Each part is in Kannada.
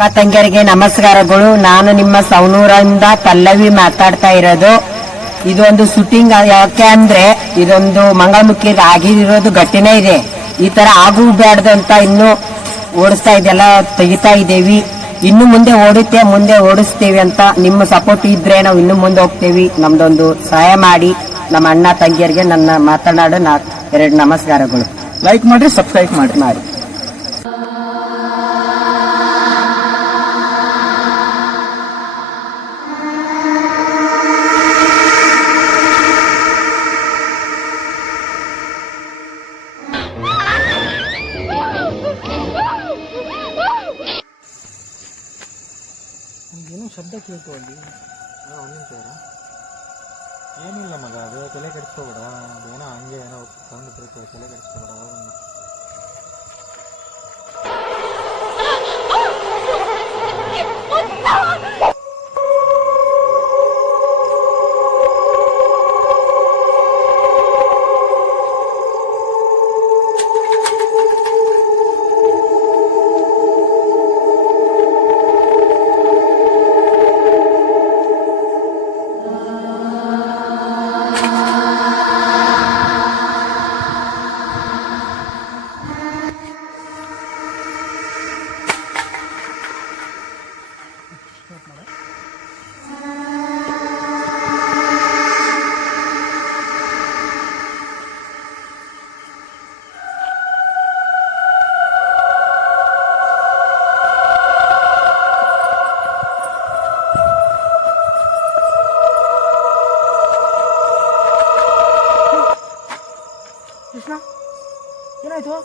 ಅಕ್ಕ ತಂಗಿಯರಿಗೆ ನಮಸ್ಕಾರಗಳು. ನಾನು ನಿಮ್ಮ ಸವಣೂರಿಂದ ಪಲ್ಲವಿ ಮಾತಾಡ್ತಾ ಇರೋದು. ಇದೊಂದು ಶೂಟಿಂಗ್ ಯಾಕೆ ಅಂದ್ರೆ ಇದೊಂದು ಮಂಗಳಮುಖಿ ಆಗಿರೋದು ಗಟ್ಟಿನೇ ಇದೆ. ಈ ತರ ಆಗೂಬ್ಯಾಡ್ದು ಅಂತ ಇನ್ನು ಓಡಿಸ್ತಾ ಇದೆಲ್ಲ ತೆಗಿತಾ ಇದ್ದೇವಿ. ಇನ್ನು ಮುಂದೆ ಮುಂದೆ ಓಡಿಸ್ತೇವಿ ಅಂತ ನಿಮ್ಮ ಸಪೋರ್ಟ್ ಇದ್ರೆ ನಾವು ಇನ್ನು ಮುಂದೆ ಹೋಗ್ತೇವಿ. ನಮ್ದೊಂದು ಸಹಾಯ ಮಾಡಿ. ನಮ್ಮ ಅಣ್ಣ ತಂಗಿಯರಿಗೆ ನನ್ನ ಮಾತನಾಡೋ 2 ನಮಸ್ಕಾರಗಳು. ಲೈಕ್ ಮಾಡ್ರಿ, ಸಬ್ಸ್ಕ್ರೈಬ್ ಮಾಡಿ. ಏನೋ ಶಬ್ದ ಕೇಳ್ತು ಅಲ್ಲಿ. ಏನಿಲ್ಲ ಮಗ, ಅದು ತಲೆ ಕೆಡಿಸ್ಕೋಬೇಡ. ಅದೇನೋ ಹಂಗೆ ಏನೋ ಸೌಂಡ್ ಬರುತ್ತೆ, ತಲೆ ಕೆಡಿಸ್ಕೋಬೇಡ. ಕೃಷ್ಣ, ಏನಾಯ್ತು?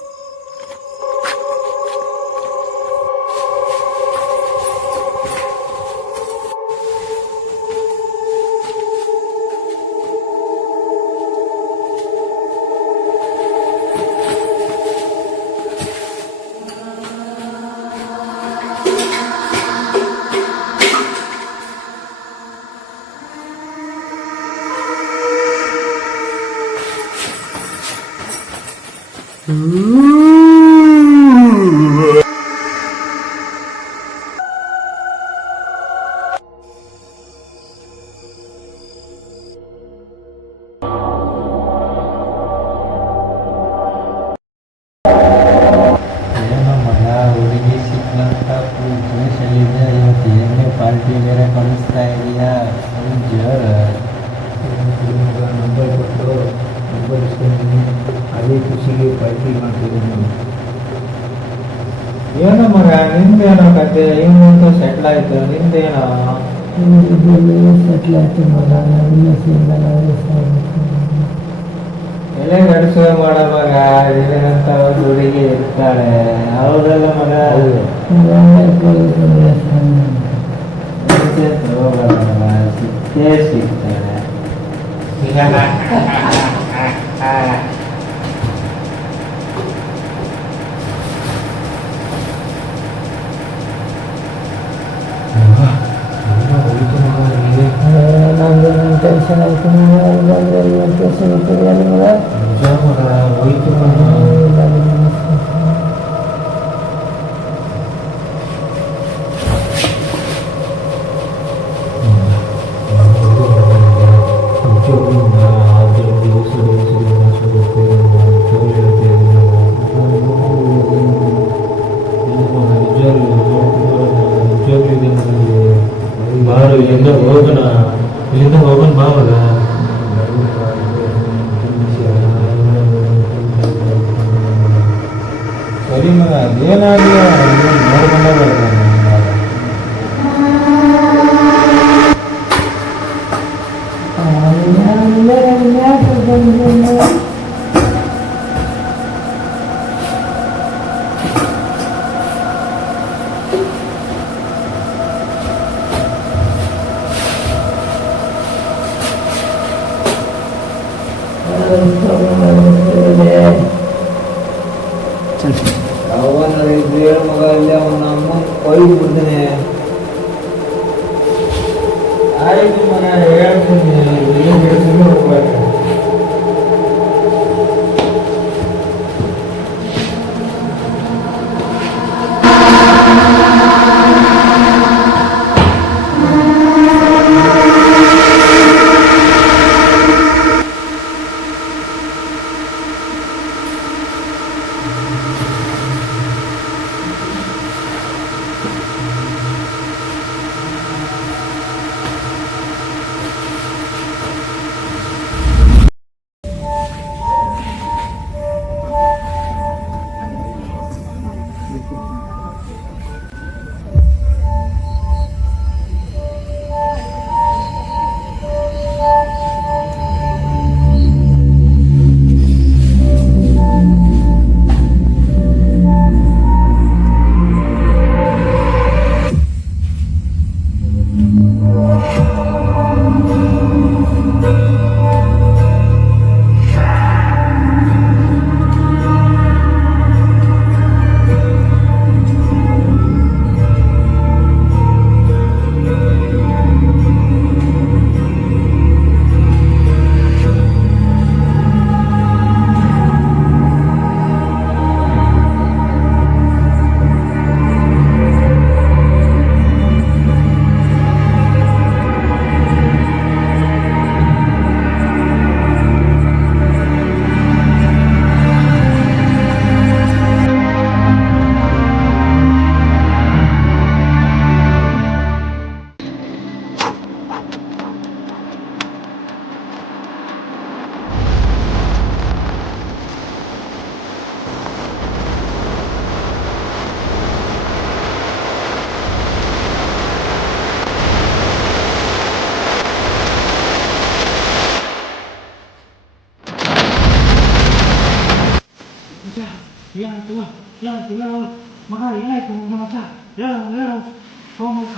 ಪಾರ್ಟಿ ಬೇರೆ ಕಳಿಸ್ತಾ ಇದೆಯಾ? ನಂಬರ್ ಕೊಟ್ಟು ನಂಬರ್ ಇಸ್ಕೊಂಡಿದ್ದೀನಿ. ಅದೇ ಖುಷಿಗೆ ಪಾರ್ಟಿ ಮಾಡ್ತಿದ್ದೀನಿ. ಏನೋ ಮಗ, ನಿಂದೇನೋ ಕತೆ? ಇನ್ನೊಂದು ಸೆಟ್ಲ್ ಆಯ್ತು, ನಿಂದೇನೋ ಸೆಟ್ಲ್ ಆಯ್ತು ಮಗ. ಎಲೆ ಗಡಿಸೋ ಮಾಡೋ ಮಗ. ಏನಂತ ಒಂದು ಹುಡುಗಿ ಇರ್ತಾಳೆ, ಹೌದಲ್ಲ ಮಗ? ಸಿಕ್ಕೇ ಸಿಗ್ತಾಳೆ. ಟೆನ್ಷನ್ ಆಯ್ತು ಬಾರು, ಇಲ್ಲಿಂದ ಹೋಗೋಣ ಬಾವಾಗ. ಸರಿ ಮಗ, ಅದೇನಾಗಲಿ ನೋಡ್ಕೊಂಡ ಬರ್ತಾನೆ. ಮಗ ಇಲ್ಲ, ಅವನ ಅಮ್ಮ ಕೊಯ್ದು ಬಿಡ್ತಾನೆ. ಆಯ್ತು ಮಗ, ಹೇಳ್ತೀನಿ. ಏನು ಹೇಳ್ತೀನಿ ಹೋಗ್ಬೇಕು. ಏನಾಯ್ತು ಹೇಳು ಮಗ ಏನಾಯ್ತು ನನ್ನ ಹತ್ರ ಹೇಳು ಸೋಮುಖ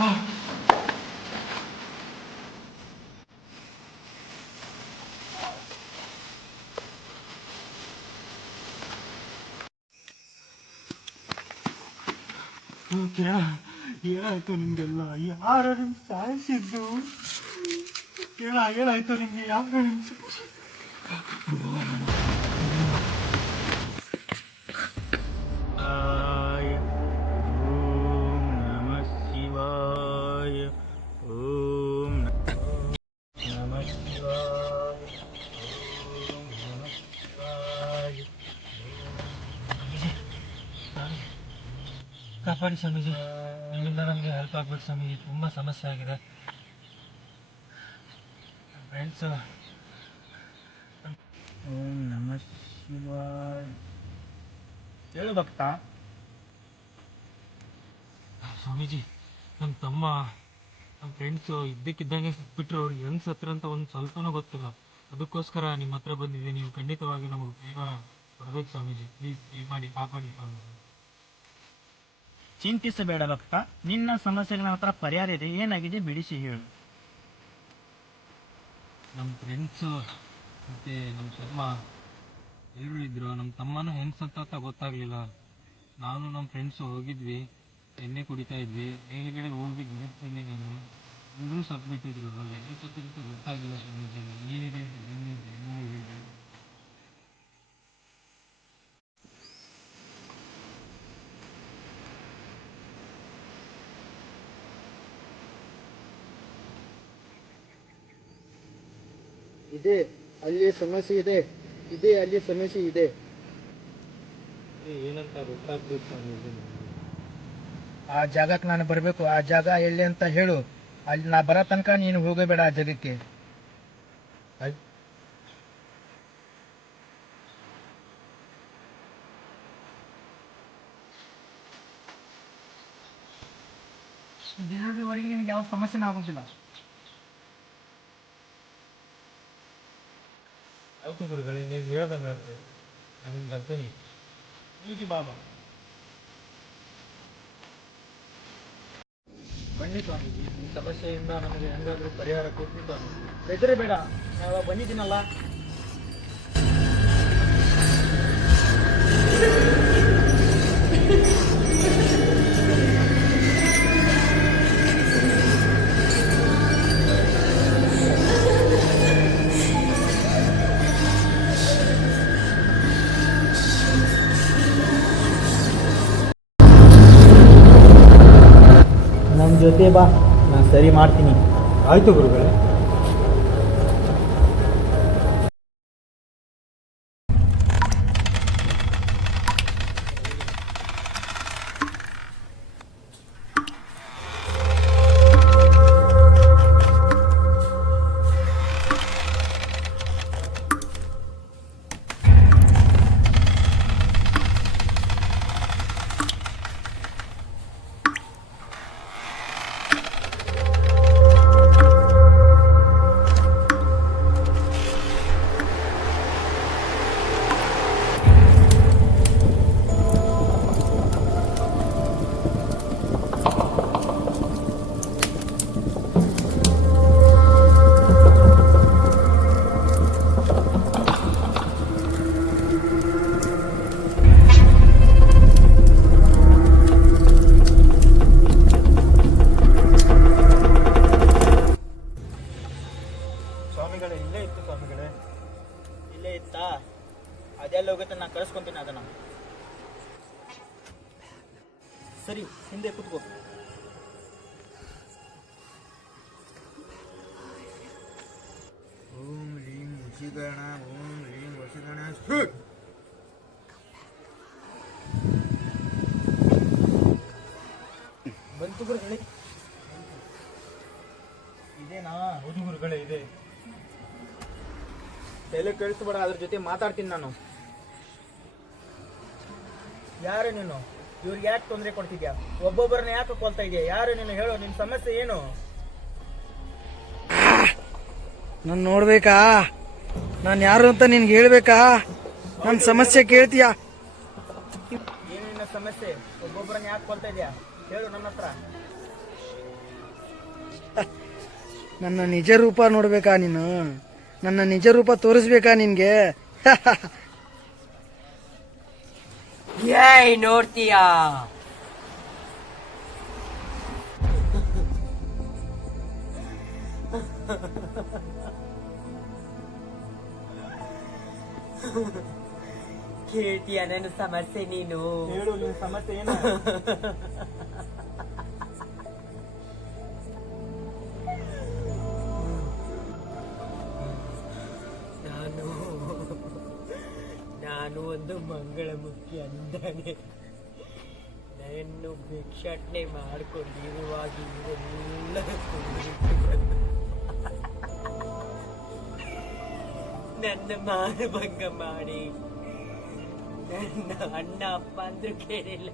ಏನಾಯ್ತು ನಿಮ್ಗೆಲ್ಲ ಯಾರು ನಿಮ್ ಸಾಯಿಸಿದ್ದು ಏನಾಯ್ತು ನಿಮ್ಗೆ ಯಾರು ನಿಮ್ ಓಂ ನಮಃ ಶಿವಾಯ ಓಂ ನಮಃ ಶಿವಾಯ ಓಂ ನಮಃ ಶಿವಾಯ ಕಾಪಾಡಿ ಸ್ವಾಮೀಜಿ ನಿಮ್ಮಿಂದ ನಮಗೆ ಹೆಲ್ಪ್ ಆಗ್ಬೇಕು ಸ್ವಾಮೀಜಿ ತುಂಬ ಸಮಸ್ಯೆ ಆಗಿದೆ ಫ್ರೆಂಡ್ಸ್ ಓಂ ನಮಃ ಶಿವಾಯ ಹೇಳು ಭಕ್ತ ಸ್ವಾಮೀಜಿ ನಮ್ಮ ತಮ್ಮ ನಮ್ಮ ಫ್ರೆಂಡ್ಸು ಇದ್ದಕ್ಕಿದ್ದಂಗೆ ಬಿಟ್ಟರು ಅವ್ರಿಗೆ ಹೆಂಗೆ ಸತ್ರ ಅಂತ ಒಂದು ಸ್ವಲ್ಪನೂ ಗೊತ್ತಿಲ್ಲ ಅದಕ್ಕೋಸ್ಕರ ನಿಮ್ಮ ಹತ್ರ ಬಂದಿದ್ದೆ ನೀವು ಖಂಡಿತವಾಗಿ ನಮಗೆ ಬೇಗ ಬರ್ಬೇಕು ಸ್ವಾಮೀಜಿ ಪ್ಲೀಸ್ ಮಾಡಿ ಕಾಪಾಡಿ ಸ್ವಾಮೀಜಿ ಚಿಂತಿಸಬೇಡ ಭಕ್ತ ನಿನ್ನ ಸಮಸ್ಯೆಗೆ ನನ್ನ ಹತ್ರ ಪರಿಹಾರ ಇದೆ ಏನಾಗಿದೆ ಬಿಡಿಸಿ ಹೇಳು ನಮ್ಮ ಫ್ರೆಂಡ್ಸು ಮತ್ತು ನಮ್ಮ ತಮ್ಮ ಎಲ್ಲರೂ ಇದ್ರು ನಮ್ಮ ತಮ್ಮನೂ ಹೆಂಗೆ ಸತ್ತ ಅಂತ ಗೊತ್ತಾಗಲಿಲ್ಲ ನಾನು ನಮ್ಮ ಫ್ರೆಂಡ್ಸು ಹೋಗಿದ್ವಿ ಎಣ್ಣೆ ಕುಡಿತಾ ಇದ್ವಿ ಮೇಲ್ಗಡೆ ಹೋಗಿ ಗಿಡತೀನಿ ನಾನು ಎಲ್ಲರೂ ಸತ್ಬಿಟ್ಟಿದ್ರು ಎಣ್ಣೆ ಸತ್ತಿರುತ್ತೆ ಗೊತ್ತಾಗಿಲ್ಲ ನೀರಿದೆ ಏನಿದೆ ಇದೆ ಅಲ್ಲಿ ಸಮಸ್ಯೆ ಇದೆ ಏನಂತ ಗೊತ್ತಾಗ್ಬೇಕು ಆ ಜಾಗಕ್ಕೆ ನಾನು ಬರಬೇಕು ಆ ಜಾಗ ಎಲ್ಲಿ ಅಂತ ಹೇಳು ಅಲ್ಲಿ ನಾ ಬರೋ ತನಕ ನೀನು ಹೋಗಬೇಡ ಆ ಜಾಗಕ್ಕೆ ದಿನದವರೆಗೆ ನಿನಗೆ ಯಾವ ಸಮಸ್ಯೆನೂ ಆಗೋದಿಲ್ಲ ಹೌದು ಗುರುಗಳೇ ನೀವು ಹೇಳ್ದಂಗೆ ನಮಗೆ ಬರ್ತೀನಿ ನೀತಿ ಬಾಬಾ ಬನ್ನಿ ಸ್ವಾಮೀಜಿ ಈ ಸಮಸ್ಯೆಯಿಂದ ನಮಗೆ ಹೆಂಗಾದ್ರೂ ಪರಿಹಾರ ಕೊಟ್ಟು ಸ್ವಾಮೀಜಿ ಹೆದರಬೇಡ ನಾವು ಬಂದಿದ್ದೀನಲ್ಲ ನಮ್ಮ ಜೊತೆ ಬಾ ನಾನು ಸರಿ ಮಾಡ್ತೀನಿ ಆಯಿತು ಗುರುಗಳೇ ಇಲ್ಲೇ ಇತ್ತಾ ಅದೆಲ್ಲ ಹೋಗುತ್ತೆ ನಾನು ಕಳಿಸ್ಕೊಂತೀನಿ ಅದನ್ನು ಸರಿ ಹಿಂದೆ ಕೂತ್ಕೋ ಓಂ ಹ್ರೀಂ ವಶೀಕರಣ ಬಂತು ಗುರುಗಳೇ ಇದೇನಾ ಹೌದು ಗುರುಗಳೇ ಇದೆ ತಲೆ ಕೇಳಿಸ್ಬೇಡ ಅದ್ರ ಜೊತೆ ಮಾತಾಡ್ತೀನಿ ನಾನು ಯಾರು ನೀನು ಇವ್ರಿಗೆ ಯಾಕೆ ತೊಂದರೆ ಕೊಡ್ತಿದ್ಯಾ ಒಬ್ಬೊಬ್ಬರನ್ನ ಯಾಕೆ ಕೊಲ್ತಾ ಇದೆಯಾ ಯಾರು ನೀನು ಹೇಳು ನಿನ್ನ ಸಮಸ್ಯೆ ಏನು ನಾನು ನೋಡ್ಬೇಕಾ ನಾನು ಯಾರು ಅಂತ ನಿನ್ಗೆ ಹೇಳ್ಬೇಕಾ ನನ್ನ ಸಮಸ್ಯೆ ಕೇಳ್ತೀಯಾ ಸಮಸ್ಯೆ? ಒಬ್ಬೊಬ್ಬರನ್ನ ಯಾಕೆ ಕೊಲ್ತಾ ಇದೆಯಾ ಹೇಳು ನನ್ನ ಹತ್ರ. ನನ್ನ ನಿಜ ರೂಪ ನೋಡ್ಬೇಕಾ ನೀನು? ನನ್ನ ನಿಜ ರೂಪ ತೋರಿಸ್ಬೇಕಾ ನಿನ್ಗೆ? ಏಯ್ ನೋಡ್ತೀಯಾ? ಕೇಳ್ತೀಯ ನನ್ನ ಸಮಸ್ಯೆ ನೀನು? ಹೇಳು ನಿನ್ನ ಸಮಸ್ಯೆ ಏನು? ನಾನು ಒಂದು ಮಂಗಳಮುಖಿ ಅಂದಾನೆ ನನ್ನನ್ನು ಭಿಕ್ಷಾಟನೆ ಮಾಡಿಕೊಂಡಿರುವಾಗ ಇವೆಲ್ಲ ನನ್ನ ಮಾನಭಂಗ ಮಾಡಿ ನನ್ನ ಅಣ್ಣ ಅಪ್ಪ ಅಂದ್ರೂ ಕೇಳಿಲ್ಲ.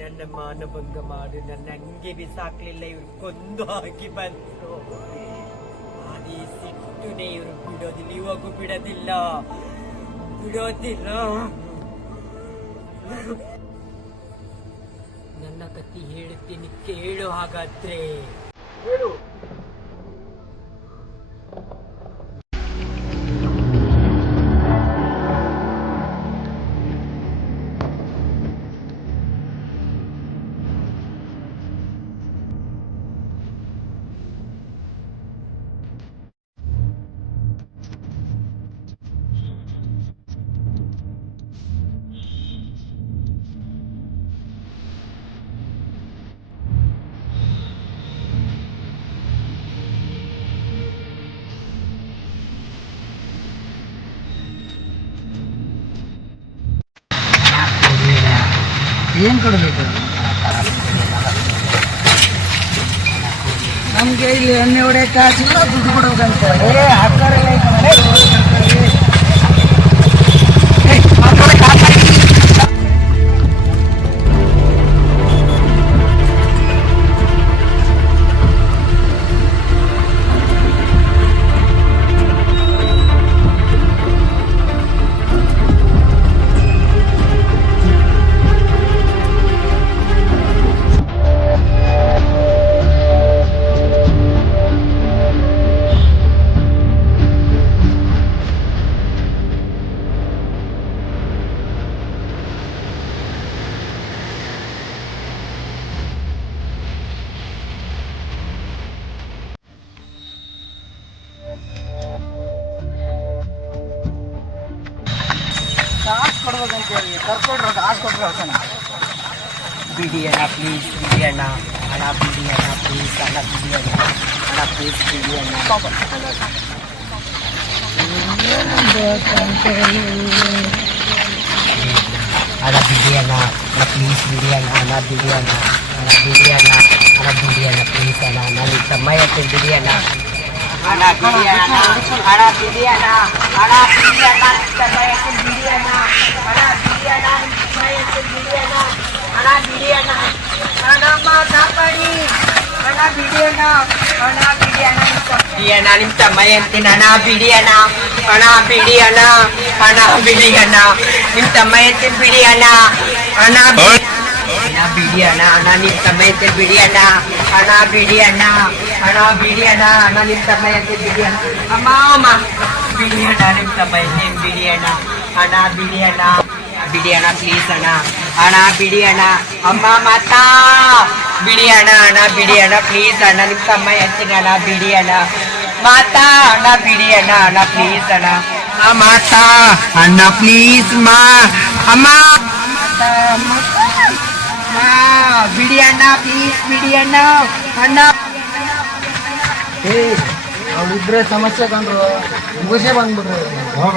ನನ್ನ ಮಾನಭಂಗ ಮಾಡಿ ನನ್ನ ಹಂಗೆ ಬಿಸಾಕ್ಲಿಲ್ಲ, ಇವ್ರು ಕೊಂದು ಹಾಕಿ ಬಂದ್ರು. ಅದೇ ಸಿಟ್ಟುನೇ ಇವ್ರು ಬಿಡೋದಿಲ್ಲ, ಇವಾಗೂ ಬಿಡೋದಿಲ್ಲ. ನನ್ನ ಕತ್ತಿ ಹೇಳುತ್ತೀನಿ ಕೇಳು. ಹಾಗಾದ್ರೆ ಹೇಳು. ಏನ್ ಕೊಡಬೇಕು ನಮ್ಗೆ? ಇಲ್ಲಿ ಎಣ್ಣೆ ಹೊಡೆ ಕಾಸಿಲ್ಲ, ದುಡ್ಡು ಕೊಡ್ಬೇಕಂತ. ಕಾಸು ಕೊಡ್ಬೇಕಂತ ಹೇಳಿ ಕರ್ಕೊಡ್ರು, ಕಾಸು ಕೊಟ್ರು ಅಷ್ಟನ. ಬಿಡಿ ಅಣ್ಣ ಪ್ಲೀಸ್, ಬಿಡಿ ಅಣ್ಣ. ಅಣ್ಣ ಬಿಡಿ ಅಣ್ಣ ಪ್ಲೀಸ್, ಅಣ್ಣ ಬಿಡಿ ಅಣ್ಣ. ಅಣ್ಣ ಪ್ಲೀಸ್ ಬಿಡಿ ಅಣ್ಣ. ಅಣ್ಣ ಬಿಡಿ ಅಣ್ಣ, ಅಣ್ಣ ಪ್ಲೀಸ್ ಬಿಡಿ ಅಣ್ಣ. ಅಣ್ಣ ಬಿಡಿ ಅಣ್ಣ, ಅಣ್ಣ ಬಿಡಿ ಅಣ್ಣ. ಅಣ್ಣ ಬಿಡಿ ಅಣ್ಣ ಪ್ಲೀಸ್ ಅಣ್ಣ. ನಾನು ಈ ಸಮಯ ಬಿಡಿ ಅಣ್ಣ. ಅಣ್ಣ ಬಿಡಿ ಅಣ್ಣ, ಅಣ್ಣ ಬಿಡಿ ಅಣ್ಣ. ಅಣ್ಣ ಬಿಡಿ ಅಣ್ಣ, ಸಮಯ ಬಿಡಿ ಅಣ್ಣ. ಅಣ್ಣ ಬಿಡಿ ಅಣ್ಣ, ಸಮಯ ಬಿಡಿ ಅಣ್ಣ. ಅಣ್ಣ ಬಿಡಿ ಅಣ್ಣ, ಅಣ್ಣಮ್ಮ ಕಾಪಾಡಿ. ಅಣ್ಣ ಬಿಡಿ ಅಣ್ಣ, ಅಣ್ಣ ಬಿಡಿ ಅಣ್ಣ. ಬಿಡಿ ಅಣ್ಣ, ನಿಮ್ಮ ಸಮಯ ಅಂತೀನಿ. ಅಣ್ಣ ಬಿಡಿ ಅಣ್ಣ, ಅಣ್ಣ ಬಿಡಿ ಅಣ್ಣ. ಅಣ್ಣ ಬಿಡಿ ಅಣ್ಣ, ನಿಮ್ಮ ಸಮಯ ಅಂತೀನಿ. ಬಿಡಿ ಅಣ್ಣ, ಅಣ್ಣ ಅಣ್ಣ ಬಿಡಿ ಅಣ್ಣ. ಅಣ್ಣ ನಿಮ್ಮ ಸಮಯ ಅಂತೀನಿ. ಬಿಡಿ ಅಣ್ಣ, ಅಣ್ಣ ಬಿಡಿ ಅಣ್ಣ. ಅಣ್ಣ ಬಿಡಿ ಅಣ್ಣ, ಅಣ್ಣ ನಿಮ್ಮ ಸಮಯ ಅಂತೀನಿ. ಬಿಡಿ ಅಣ್ಣ. ಅಮ್ಮ ಅಮ್ಮ ಬಿಡಿ ಅಣ್ಣ, ನಿಮ್ಮ ಸಮಯ ಅಂತೀನಿ. ಬಿಡಿ ಅಣ್ಣ, ಅಣ್ಣ ಬಿಡಿ ಅಣ್ಣ. ಬಿಡಿ ಅಣ್ಣ ಪ್ಲೀಸ್ ಅಣ್ಣ. ಅಣ್ಣ ಬಿಡಿ ಅಣ್ಣ. ಅಮ್ಮ ಮಾತಾ ಬಿಡಿ ಅಣ್ಣ. ಅಣ್ಣ ಬಿಡಿ ಅಣ್ಣ ಪ್ಲೀಸ್ ಅಣ್ಣ, ನಿಮ್ಮ ಸಮಯ ಅಂತೀನಿ. ಅಣ್ಣ ಬಿಡಿ ಅಣ್ಣ. ಮಾತಾ ಅಣ್ಣ ಬಿಡಿ ಅಣ್ಣ. ಅಣ್ಣ ಪ್ಲೀಸ್ ಅಣ್ಣ. ಮಾತಾ ಅಣ್ಣ ಪ್ಲೀಸ್ ಮಾ. ಅಮ್ಮ ಬಿಡಿ ಅಣ್ಣ ಪ್ಲೀಸ್, ಬಿಡಿ ಅಣ್ಣ. ಅಣ್ಣ ಅವ್ರಿದ್ರೆ ಸಮಸ್ಯೆ ಕಂಡ್ರು ಮುಗಿಸೇ ಬಂದ್ಬಿಟ್ರು. ಹೋಗ